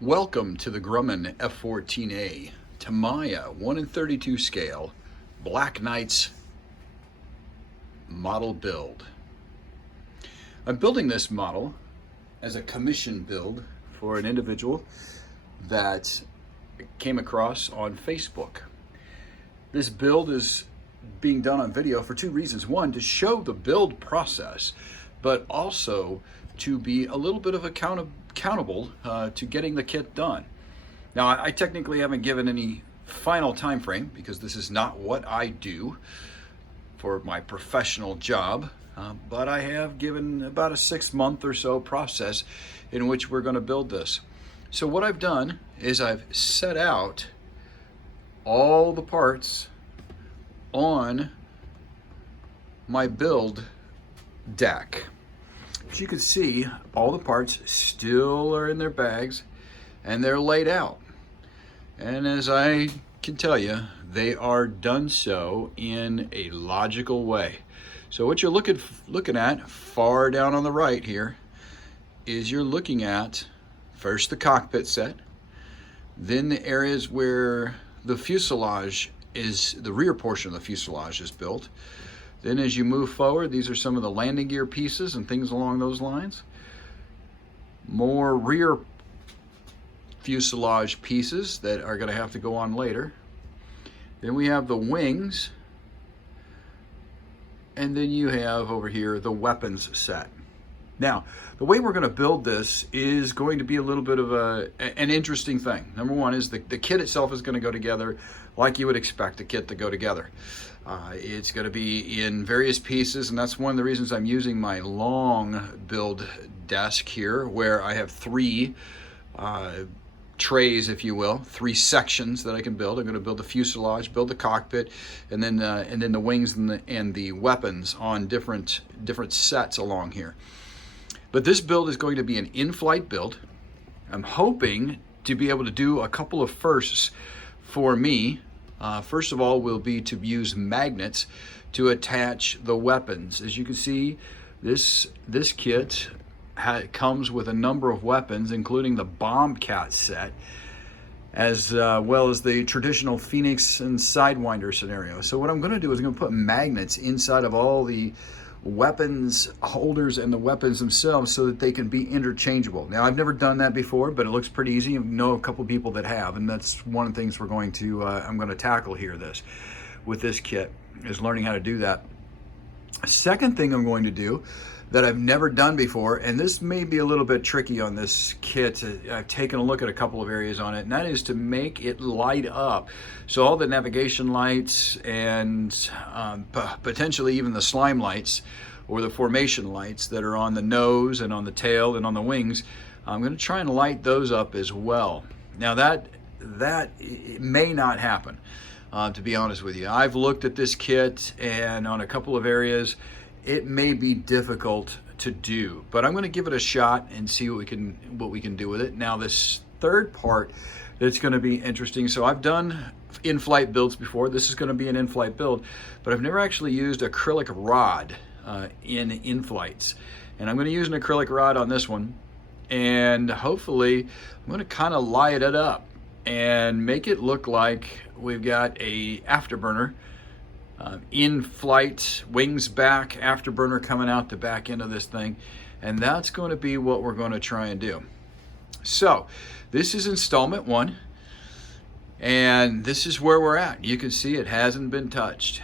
Welcome to the Grumman F-14A Tamiya 1 in 32 scale Black Knights model build. I'm building this model as a commission build for an individual that came across on Facebook. This build is being done on video for two reasons. One, to show the build process, but also to be a little bit of accountable to getting the kit done. Now, I technically haven't given any final time frame because this is not what I do for my professional job, but I have given about a 6-month or so process in which we're going to build this. So what I've done is I've set out all the parts on my build deck. As you can see, all the parts still are in their bags and they're laid out. And as I can tell you, they are done so in a logical way. So what you're looking at far down on the right here is you're looking at first the cockpit set, then the areas where the fuselage is, the rear portion of the fuselage is built. Then as you move forward, these are some of the landing gear pieces and things along those lines. More rear fuselage pieces that are going to have to go on later. Then we have the wings. And then you have over here the weapons set. Now, the way we're going to build this is going to be a little bit of an interesting thing. Number one is the kit itself is going to go together like you would expect a kit to go together. It's going to be in various pieces, and that's one of the reasons I'm using my long build desk here, where I have three trays, if you will, three sections that I can build. I'm going to build the fuselage, build the cockpit, and then the wings and the weapons on different sets along here. But this build is going to be an in-flight build. I'm hoping to be able to do a couple of firsts for me. First of all will be to use magnets to attach the weapons. As you can see, this kit comes with a number of weapons, including the Tomcat set, as well as the traditional Phoenix and Sidewinder scenario. So what I'm going to do is I'm going to put magnets inside of all the weapons holders and the weapons themselves so that they can be interchangeable. Now, I've never done that before, but it looks pretty easy. I know a couple people that have, and that's one of the things we're going to I'm going to tackle here with this kit, is learning how to do that. Second thing I'm going to do that I've never done before, and this may be a little bit tricky on this kit, I've taken a look at a couple of areas on it, and that is to make it light up. So all the navigation lights and potentially even the slime lights or the formation lights that are on the nose and on the tail and on the wings, I'm going to try and light those up as well. Now that may not happen, to be honest with you. I've looked at this kit, and on a couple of areas it may be difficult to do, but I'm going to give it a shot and see what we can do with it. Now, this third part that's going to be interesting. So I've done in-flight builds before. This is going to be an in-flight build, but I've never actually used acrylic rod in flights, and I'm going to use an acrylic rod on this one, and hopefully I'm going to kind of light it up and make it look like we've got a afterburner. In-flight, wings back, afterburner coming out the back end of this thing, and that's going to be what we're going to try and do. So this is installment 1, and this is where we're at. You can see it hasn't been touched,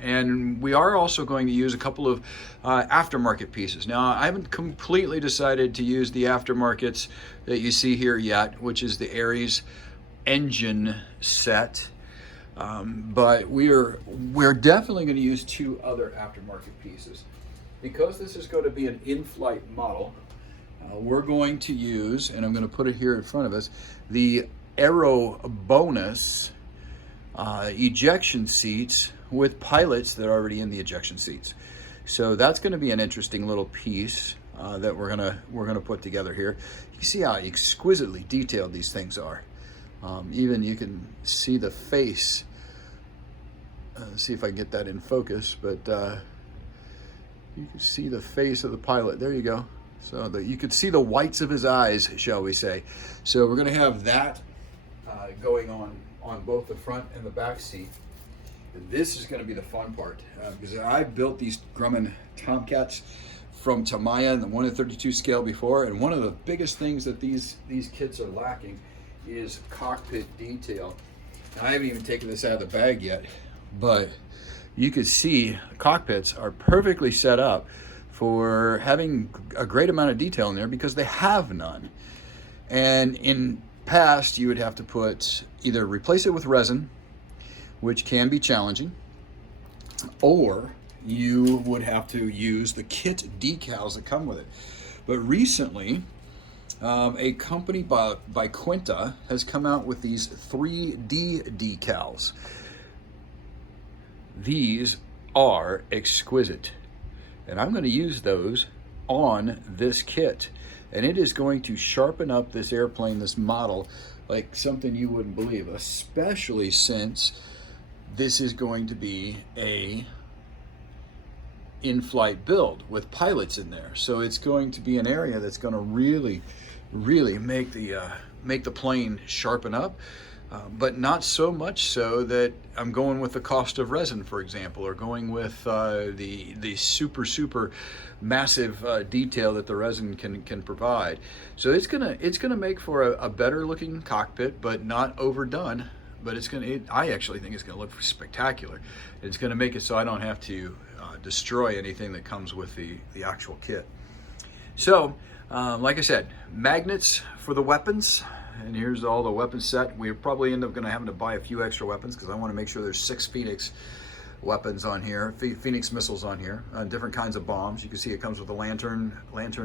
and we are also going to use a couple of aftermarket pieces. Now, I haven't completely decided to use the aftermarkets that you see here yet, which is the Aries engine set. But we're definitely going to use 2 other aftermarket pieces. Because this is going to be an in-flight model, we're going to use, and I'm going to put it here in front of us, the Aero Bonus ejection seats with pilots that are already in the ejection seats. So that's going to be an interesting little piece that we're gonna put together here. You can see how exquisitely detailed these things are. Even you can see the face. See if I can get that in focus, but you can see the face of the pilot. There you go. so that you could see the whites of his eyes, shall we say. So we're going to have that going on both the front and the back seat. And this is going to be the fun part, because I built these Grumman Tomcats from Tamiya in the 1 in 32 scale before, and one of the biggest things that these kits are lacking is cockpit detail. Now, I haven't even taken this out of the bag yet, but you can see cockpits are perfectly set up for having a great amount of detail in there because they have none. And in past, you would have to either replace it with resin, which can be challenging, or you would have to use the kit decals that come with it. But recently, a company by Quinta has come out with these 3D decals. These are exquisite, and I'm going to use those on this kit, and it is going to sharpen up this airplane, this model, like something you wouldn't believe, especially since this is going to be a in-flight build with pilots in there. So it's going to be an area that's going to really make the plane sharpen up, but not so much so that I'm going with the cost of resin, for example, or going with the super massive detail that the resin can provide. So it's gonna make for a better looking cockpit, but not overdone. But I actually think it's gonna look spectacular. It's gonna make it so I don't have to destroy anything that comes with the actual kit. So, like I said, magnets for the weapons, and here's all the weapons set. We probably end up going to having to buy a few extra weapons because I want to make sure there's 6 Phoenix weapons on here, Phoenix missiles on here, different kinds of bombs. You can see it comes with the lantern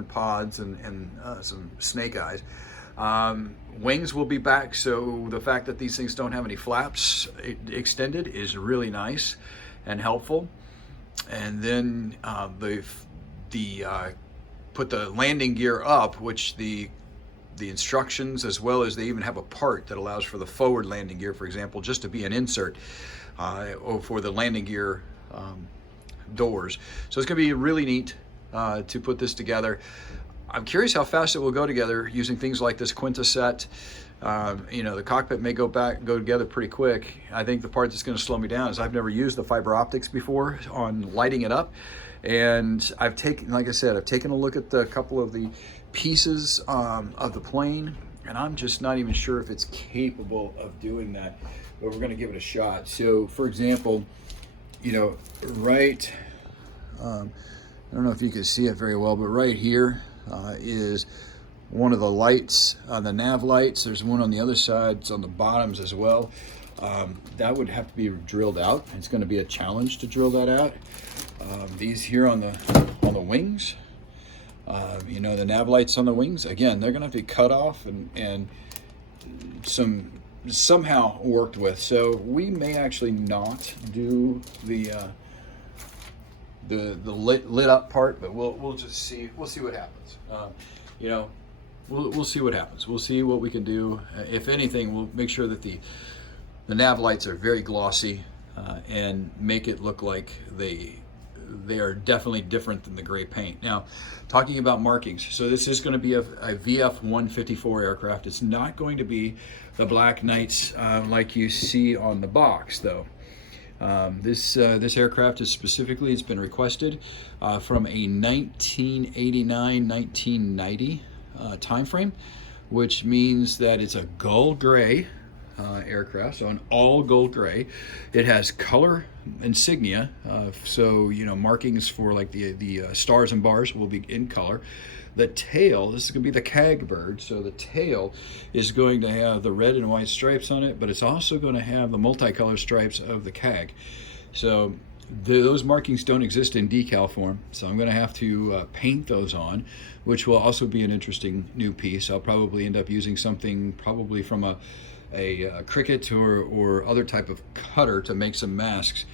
pods and some snake eyes. Wings will be back, so the fact that these things don't have any flaps extended is really nice and helpful. And then put the landing gear up, which the instructions, as well as they even have a part that allows for the forward landing gear, for example, just to be an insert or for the landing gear doors. So it's going to be really neat to put this together. I'm curious how fast it will go together using things like this Quinta set. The cockpit may go together pretty quick. I think the part that's going to slow me down is I've never used the fiber optics before on lighting it up. And I've taken a look at a couple of the pieces of the plane, and I'm just not even sure if it's capable of doing that, but we're going to give it a shot. So, for example, right, I don't know if you can see it very well, but right here is one of the lights, the nav lights. There's one on the other side. It's on the bottoms as well. That would have to be drilled out. It's going to be a challenge to drill that out. These here on the wings, the nav lights on the wings, again, they're going to have to be cut off and somehow worked with. So we may actually not do the lit up part, but we'll just see. We'll see what happens. We'll see what happens. We'll see what we can do. If anything, we'll make sure that the nav lights are very glossy and make it look like they are definitely different than the gray paint. Now, talking about markings, so this is going to be a VF-154 aircraft. It's not going to be the Black Knights like you see on the box, though. This aircraft is specifically, it's been requested from a 1989-1990 time frame, which means that it's a gold gray aircraft, so an all gold gray. It has color insignia, so markings for like the stars and bars will be in color. The tail, this is going to be the CAG Bird, so the tail is going to have the red and white stripes on it, but it's also going to have the multicolor stripes of the CAG. So those markings don't exist in decal form, so I'm going to have to paint those on, which will also be an interesting new piece. I'll probably end up using something probably from a cricket or other type of cutter to make some masks.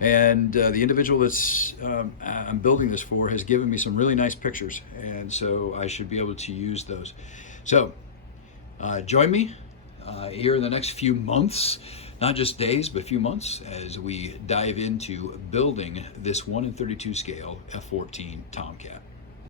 And the individual that's I'm building this for has given me some really nice pictures, and so I should be able to use those. So join me here in the next few months, not just days, but a few months, as we dive into building this 1 in 32 scale F-14 Tomcat.